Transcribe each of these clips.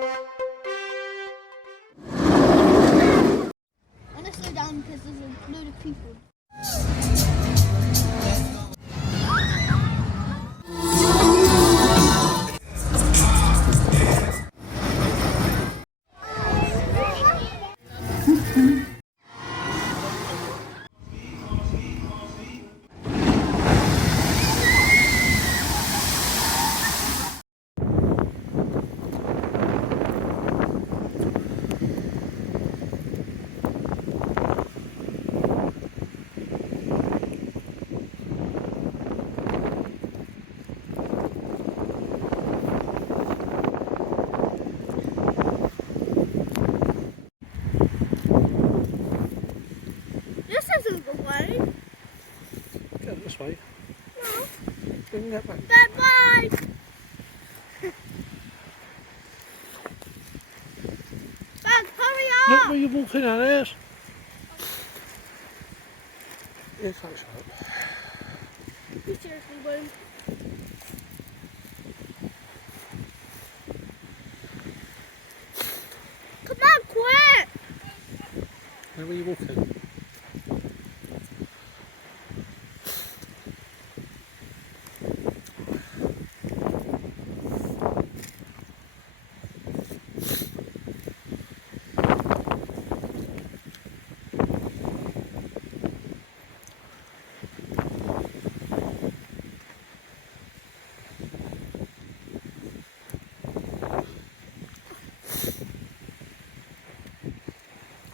I'm gonna slow down because there's a load of people. This isn't the way. Go this way. No. We can get back. Bye-bye. Bag, hurry up. Look where you're walking, Alice. Yeah, close up. You seriously won't. Come on, quick. Where were you walking?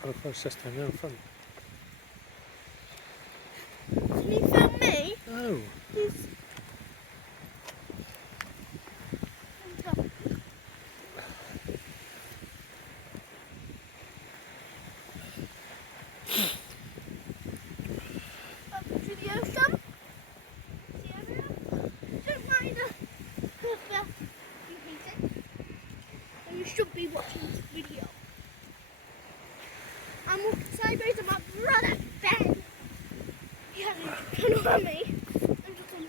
I'll close this down there in front. Can you film me? No. Please. Up to the ocean. See everyone? Don't mind you hate it. And you should be watching this video. I'm walking sideways and my brother Ben. He hasn't come on me. I'm just on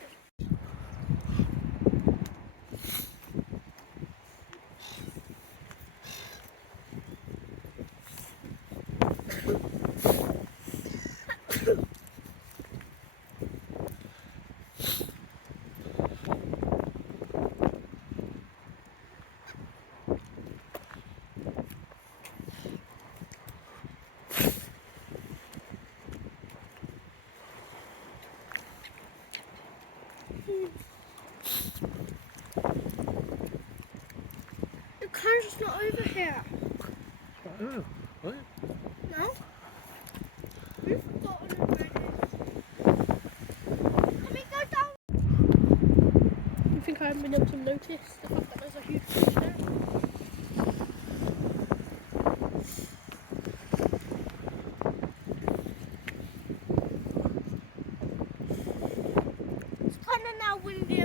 The car's just not over here. Oh, right. No? We've forgotten already. Let me go down. You think I haven't been able to notice the fact that there's a huge fish there? It's kind of now windy